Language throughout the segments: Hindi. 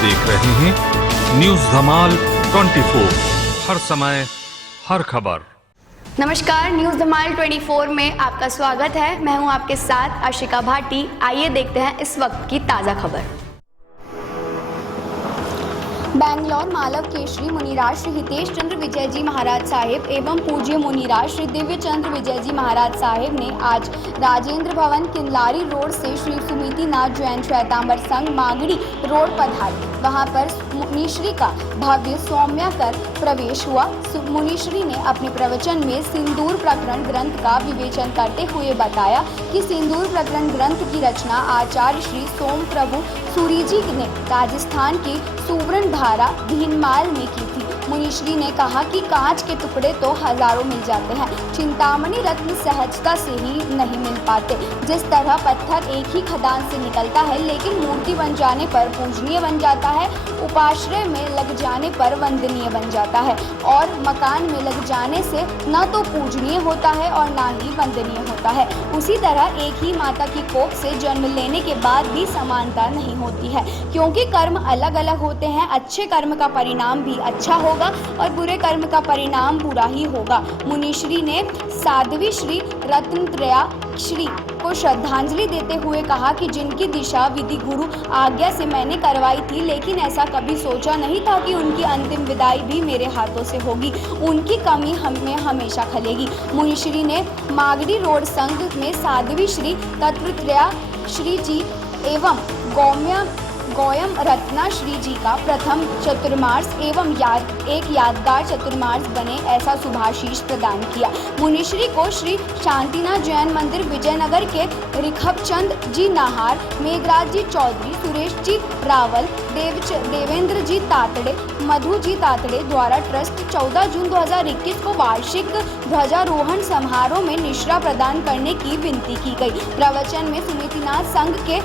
देख रहे हैं न्यूज धमाल 24, हर समय हर खबर। नमस्कार, न्यूज धमाल 24 में आपका स्वागत है। मैं हूं आपके साथ आशिका भाटी। आइए देखते हैं इस वक्त की ताज़ा खबर। बैंगलोर मालव केशरी मुनिराज श्री हितेश चंद्र विजय जी महाराज साहिब एवं पूज्य मुनिराज श्री दिव्य चंद्र विजय जी महाराज साहिब ने आज राजेंद्र भवन किंदलारी रोड से श्री सुमितिनाथ जैन श्वेतांबर संघ मागड़ी रोड पधारे। वहां पर मुनिश्री का भव्य सौम्य कर प्रवेश हुआ। मुनिश्री ने अपने प्रवचन में सिंदूर प्रकरण ग्रंथ का विवेचन करते हुए बताया कि सिंदूर प्रकरण ग्रंथ की रचना आचार्य श्री सोम प्रभु सूरी जी ने राजस्थान की सुवर्ण धारा भीनमाल में की थी। मुनिश्री ने कहा कि कांच के टुकड़े तो हजारों मिल जाते हैं, चिंतामणि रत्न सहजता से ही नहीं मिल पाते। जिस तरह पत्थर एक ही खदान से निकलता है लेकिन मूर्ति बन जाने पर पूजनीय बन जाता है, उपाश्रय में लग जाने पर वंदनीय बन जाता है और मकान में लग जाने से न तो पूजनीय होता है और न ही वंदनीय होता है। उसी तरह एक ही माता की कोख से जन्म लेने के बाद भी समानता नहीं होती है, क्योंकि कर्म अलग अलग होते हैं। अच्छे कर्म का परिणाम भी अच्छा होगा और बुरे कर्म का परिणाम बुरा ही होगा। मुनिश्री ने साध्वी श्री रत्नत्रया श्री को श्रद्धांजलि देते हुए कहा कि जिनकी दिशा विधि गुरु आज्ञा से मैंने करवाई थी, लेकिन ऐसा कभी सोचा नहीं था कि उनकी अंतिम विदाई भी मेरे हाथों से होगी। उनकी कमी हमें हमेशा खलेगी। मुनिश्री ने मागड़ी रोड संघ में साध्वी श्री तत्वत्रया श्री जी एवं गोयम रत्ना श्री जी का प्रथम चतुर्मास एवं एक यादगार चतुर्मास बने ऐसा शुभाशीष प्रदान किया। मुनिश्री को श्री शांतिनाथ जैन मंदिर विजयनगर के रिखबचंद जी नाहार, मेघराज जी चौधरी, सुरेश जी रावल, देवेंद्र जी तातड़े, मधु जी तातड़े द्वारा ट्रस्ट 14 जून 2021 को वार्षिक ध्वजारोहण समारोह में निश्रा प्रदान करने की विनती की गई। प्रवचन में सुमितिनाथ संघ के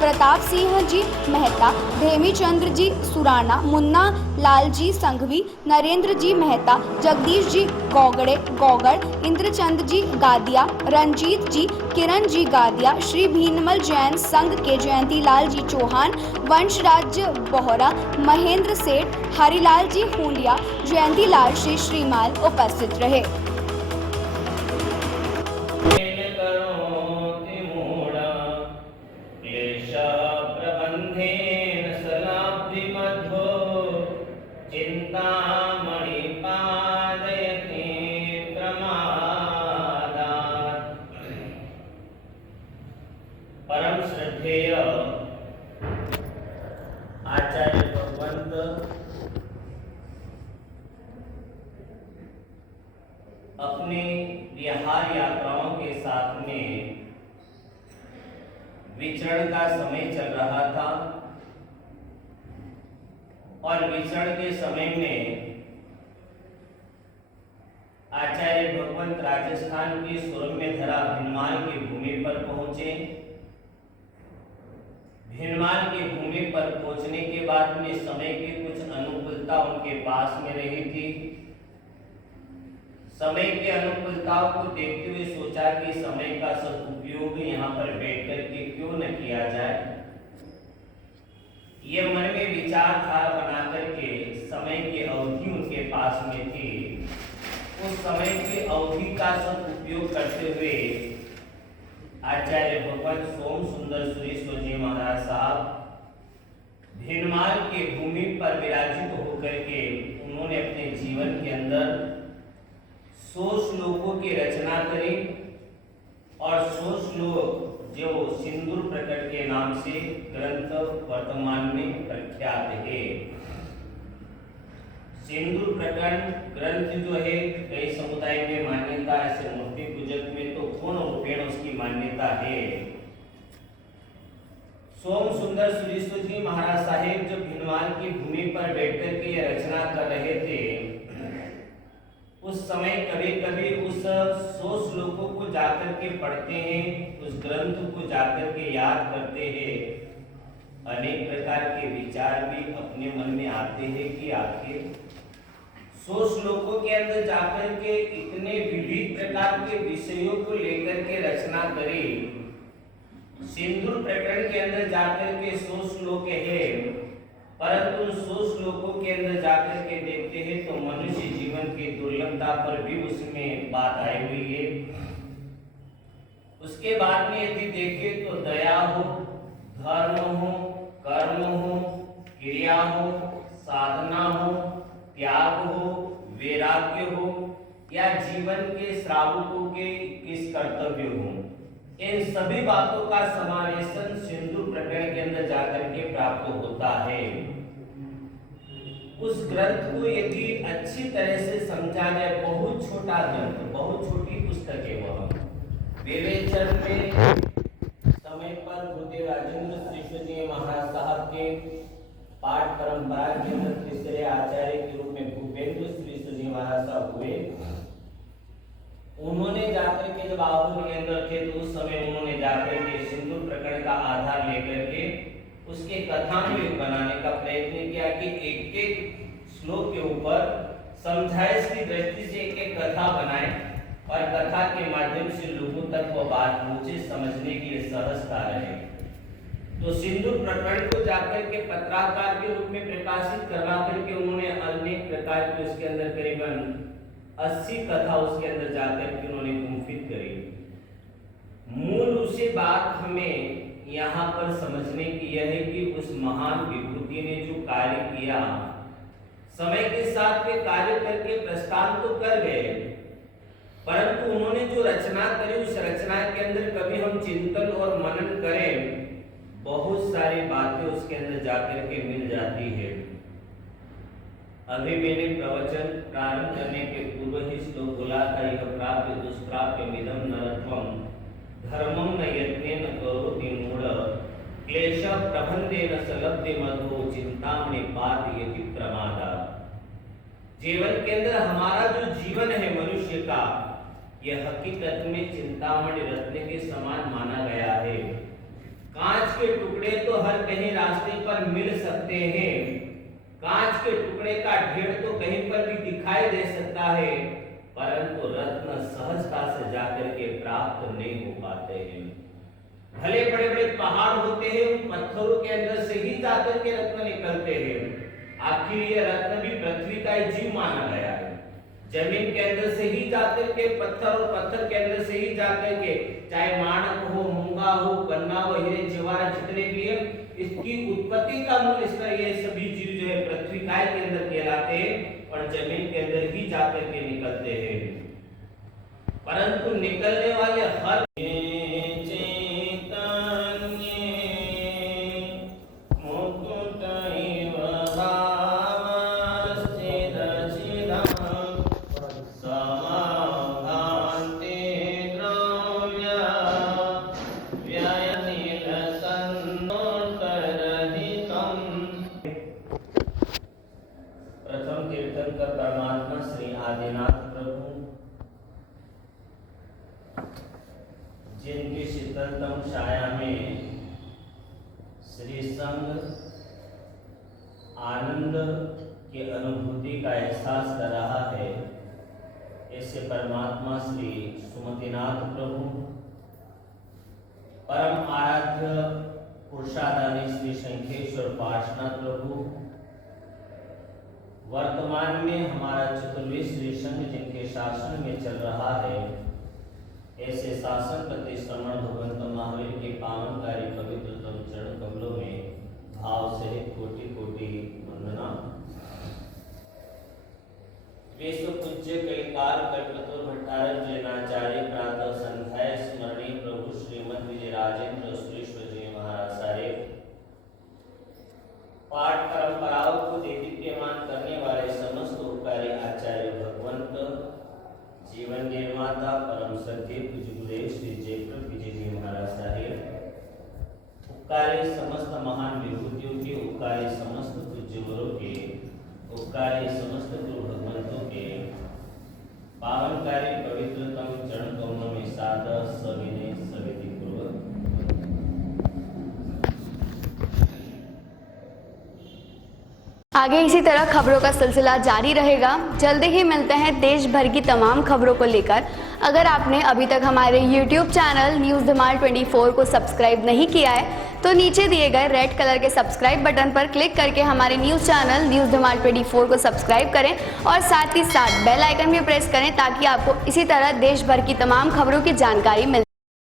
प्रताप सिंह जी मेहता, धेमीचंद्र जी सुराना, मुन्ना लाल जी संघवी, नरेंद्र जी मेहता, जगदीश जी गौगड़, इंद्रचंद जी गादिया, रंजीत जी, किरण जी गादिया, श्री भीनमल जैन संघ के जयंती लाल जी चौहान, वंशराज बोहरा, महेंद्र सेठ, हरिलाल जी हुंडिया, जयंती लाल श्री श्रीमाल उपस्थित रहे। परम श्रद्धेय आचार्य भगवंत अपने विहार यात्राओं के साथ में विचरण का समय चल रहा था और विचरण के समय में आचार्य भगवंत राजस्थान की सुरम्य धरा भीनमाल की भूमि पर पहुंचे। भीनमाल की भूमि पर पहुंचने के बाद में समय की कुछ अनुकूलता उनके पास में रही थी। समय की अनुकूलताओं को देखते हुए सोचा कि समय का सदुपयोग यहाँ पर बैठकर के क्यों न किया जाए। ये मन में विचारधारा बना करके समय की अवधि उनके पास में थी। उस समय की अवधि का सदुपयोग करते हुए आचार्य भगवत सोम सुंदर सुरेश्वर जी महाराज साहब भीनमाल की भूमि पर विराजित होकर के उन्होंने अपने जीवन के अंदर 100 श्लोकों की रचना करी और 100 श्लोक जो सिंदूर प्रकट के नाम से ग्रंथ वर्तमान में प्रख्यात है। सिंदूर प्रकरण ग्रंथ जो है कई समुदाय में मान्यता है, ऐसे मूर्ति पूजक में तो पूर्ण रूपेण उसकी मान्यता है। सोम सुंदर सुरेश्वर जी महाराज साहेब जब भीनमाल की भूमि पर बैठकर के ये रचना कर रहे थे, उस समय कभी कभी उस 100 श्लोकों को जाकर के पढ़ते हैं, उस ग्रंथ को जाकर के याद करते हैं। अनेक प्रकार के विचार भी अपने मन में आते हैं कि आखिर 100 श्लोकों के अंदर जाकर के इतने विविध प्रकार के विषयों को लेकर के रचना करी। सिंदूर प्रकरण के अंदर जाकर के 100 श्लोक है परंतु उन 100 श्लोकों के अंदर जाकर के देखते हैं तो मनुष्य जीवन की दुर्लभता पर भी उसमें बात आई हुई है। उसके बाद में यदि देखें तो दया हो, धर्म हो, कर्म हो, क्रिया हो, साधना हो, त्याग हो, वैराग्य हो या जीवन के श्रावकों के किस कर्तव्य हो, इन सभी बातों का समावेशन सिंदूर प्रकरण के अंदर जाकर के प्राप्त होता है। उस ग्रंथ को यदि अच्छी तरह से समझा जाए, बहुत छोटा ग्रंथ, बहुत छोटी पुस्तक है वह। विवेचन में समय पर गुरुदेव राजेंद्र श्री जी महाराज साहब के पाठ परंपरा के अंदर तीसरे आचार्य के रूप में भूपेंद्र श्री जी महाराज साहब हुए। उन्होंने जाकर के जब आहुति के अंदर थे तो उस समय उन्होंने जाकर के सिंदूर प्रकरण का आधार लेकर के उसके कथान्वय बनाने का प्रयत्न किया कि एक एक श्लोक के ऊपर समझाइश की दृष्टि से एक एक कथा बनाए और कथा के माध्यम से लोगों तक वो बात पहुंचे, समझने की सहजता रहे। तो सिंदूर प्रकरण को जाकर के पत्राकार के रूप में प्रकाशित करवा करके उन्होंने अनेक प्रकार के उसके अंदर करीबन 80 कथा उसके अंदर जाकर के उन्होंने गुंफित करी। मूल उसी बात हमें यहाँ पर समझने की यह है कि उस महान विभूति ने जो कार्य किया, समय के साथ वे कार्य करके प्रस्थान तो कर गए, परंतु उन्होंने जो रचना करी उस रचना के अंदर कभी हम चिंतन और मनन करें, बहुत सारी बातें उसके अंदर जाकर के मिल जाती है। अभी मैंने प्रवचन प्रारंभ करने के पूर्व ही श्लोक बोला था, यह प्राप्य दुष्प्राप्य मिदं नरत्वं धर्मं न यत्नेन करोति मूढ़ क्लेश प्रबंधेन सलब्धे मधो चिंतामणि पातयति प्रमादा। जीवन के अंदर हमारा जो जीवन है मनुष्य का, यह हकीकत में चिंतामणि रत्न के समान माना गया है। कांच के टुकड़े तो हर कहीं रास्ते पर मिल सकते हैं, कांच के टुकड़े का ढेर तो कहीं पर भी दिखाई दे सकता है, परंतु रत्न सहजता से जाकर के प्राप्त नहीं हो पाते हैं। भले बड़े बड़े पहाड़ होते हैं, उन पत्थरों के अंदर से ही जाकर के रत्न निकलते हैं। आखिर ये रत्न भी पृथ्वी का ही जीव माना गया है। जमीन के अंदर से ही जाकर के पत्थर और पत्थर के अंदर से ही जाकर के, चाहे मानक हो, मूंगा हो, गन्ना हो, हीरे जवाहरात जितने भी है, इसकी उत्पत्ति का मूल स्थल ये सभी जीव जो है पृथ्वी काय के अंदर कहलाते हैं और जमीन के अंदर ही जाकर के निकलते हैं। परंतु निकलने वाले हर परमात्मा श्री आदिनाथ प्रभु, जिनकी शीतलतम छाया में श्री संग आनंद की अनुभूति का एहसास कर रहा है, ऐसे परमात्मा श्री सुमतिनाथ प्रभु, परम आराध्य पुरुषादानी श्री शंखेश्वर पार्श्वनाथ प्रभु, वर्तमान में हमारा चतुर्वेद श्री संघ जिनके शासन में चल रहा है, ऐसे शासन प्रति श्रवण भगवंत महावीर के पावनकारी पवित्रतम चरण कमलों में भाव सहित कोटि कोटि वंदना। विश्व पूज्य कलिकाल कल्पतरु भट्टारक जैनाचार्य प्रातः संध्याय स्मरणीय प्रभु श्रीमद विजय राजेंद्र सुरेश्वर जी महाराज सारे, पाठ परंपराओं को देदीप्यमान करने वाले समस्त उपकारी आचार्य भगवंत, जीवन निर्माता परम सत्य पूज्य गुरुदेव श्री जयपुर विजय जी महाराज साहेब, उपकारी समस्त महान विभूतियों के, उपकारी समस्त पूज्य गुरु के, उपकारी समस्त गुरु भगवंतों के पावनकारी पवित्रतम चरण कमलों में सादर सविनय सविधि पूर्वक आगे इसी तरह खबरों का सिलसिला जारी रहेगा। जल्दी ही मिलते हैं देश भर की तमाम खबरों को लेकर। अगर आपने अभी तक हमारे YouTube चैनल न्यूज़ धमाल 24 को सब्सक्राइब नहीं किया है तो नीचे दिए गए रेड कलर के सब्सक्राइब बटन पर क्लिक करके हमारे न्यूज़ चैनल न्यूज़ धमाल 24 को सब्सक्राइब करें और साथ ही साथ बेल आइकन भी प्रेस करें ताकि आपको इसी तरह देश भर की तमाम खबरों की जानकारी मिल